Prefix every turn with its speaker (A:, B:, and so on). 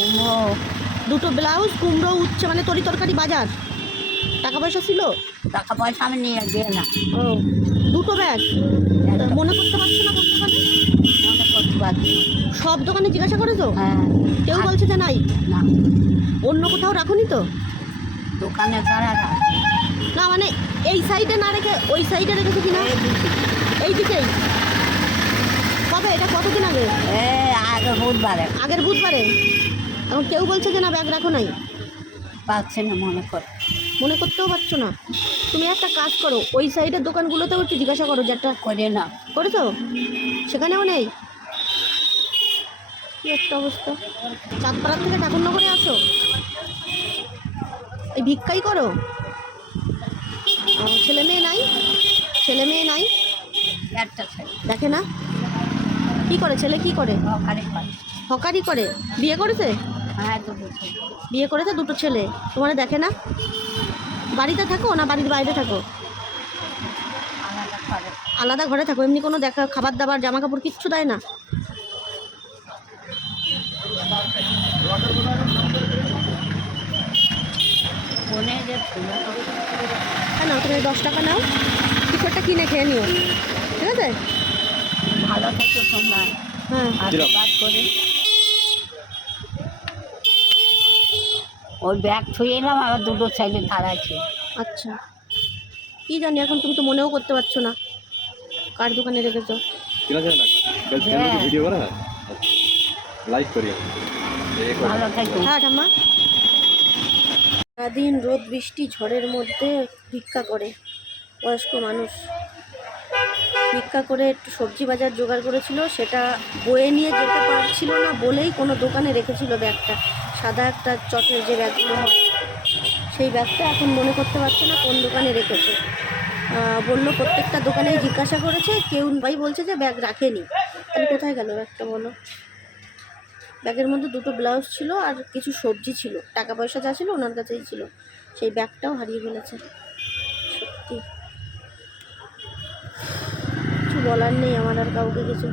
A: কুমড়ো
B: দুটো ব্লাউজ কুমড়ো উচ্ছে মানে তরি তরকারি বাজার। টাকা পয়সা ছিল?
A: টাকা পয়সা আমি নিয়ে গিয়ে না।
B: ও দুটো ব্যাগ মনে করতে পারছ না কোন দোকানে
A: মনে করতে পারছি
B: সব দোকানে জিজ্ঞাসা করেছ?
A: হ্যাঁ।
B: কেউ বলছে যে নাই।
A: না।
B: অন্য কোথাও রাখুনি তো?
A: দোকানে রাখে।
B: না। মানে এই সাইডে না রেখে ওই সাইডে রেখেছো কিনা? এই দিকেই কবে? এটা কতদিন আগে?
A: এ আগে বুধবারে।
B: আগের বুধবারে? এখন কেউ বলছে যে না ব্যাগ রাখো নাই।
A: পাচ্ছে না মনে কর।
B: মনে করতেও পারছ না। তুমি একটা কাজ করো ওই সাইডের দোকানগুলোতেও একটু জিজ্ঞাসা করো যে একটা
A: করে না
B: করেছ? সেখানেও নেই? কি একটা অবস্থা? চাঁদপাড়ার থেকে ঠাকুরনগরে আসো। এই ভিক্ষাই করো। ছেলে মেয়ে নাই ছেলে মেয়ে নাই।
A: একটা ছেলে।
B: দেখে না। কি করে? ছেলে কি করে। হকারি করে। বিয়ে করেছে?
A: হ্যাঁ দুটো ছেলে
B: বিয়ে করেছে দুটো ছেলে। তোমার দেখে না? বাড়িতে থাকো না বাড়ির বাইরে থাকো?
A: আলাদা
B: ঘরে থাকো। এমনি কোনো দেখা খাবার দাবার জামা কাপড় কিচ্ছু দেয় না?
A: ফোনে যে ফুলে
B: কেন তুমি দশ টাকা নাও। কিছু একটা কিনে খেয়ে নিও। ঠিক আছে?
A: ভালো থেকো তোমরা।
B: হ্যাঁ।
A: করে। ওই ব্যাগ থুয়ে এলাম আবার দুটো ছেলে দাঁড়াচ্ছে
B: আচ্ছা। কি জানি এখন তুমি তো মনেও করতে পারছ না। কার দোকানে রেখেছো?
C: কিনা
A: হ্যাঁ।
C: ভিডিও করা? লাইক করি
A: ভালো থেকো।
B: হ্যাঁ ঠাম্মা সারাদিন রোদ বৃষ্টি ঝড়ের মধ্যে ভিক্ষা করে বয়স্ক মানুষ। ভিক্ষা করে একটু সবজি বাজার জোগাড় করেছিল সেটা বয়ে নিয়ে যেতে পারছিল না বলেই কোনো দোকানে রেখেছিল ব্যাগটা। সাদা একটা চটের যে ব্যাগগুলো হয়, সেই ব্যাগটা এখন মনে করতে পারছে না কোন দোকানে রেখেছে। বলল, প্রত্যেকটা দোকানেই জিজ্ঞাসা করেছে, কেউ ভাই বলছে যে ব্যাগ রাখেনি। তাহলে কোথায় গেল ব্যাগটা বলো? ব্যাগের মধ্যে দুটো ব্লাউজ ছিল আর কিছু সবজি ছিল। টাকা পয়সা যা ছিল ওনার কাছেই ছিল। সেই ব্যাগটাও হারিয়ে ফেলেছে। সত্যি। কিছু বলার নেই আমার আর কাউকে কিছু।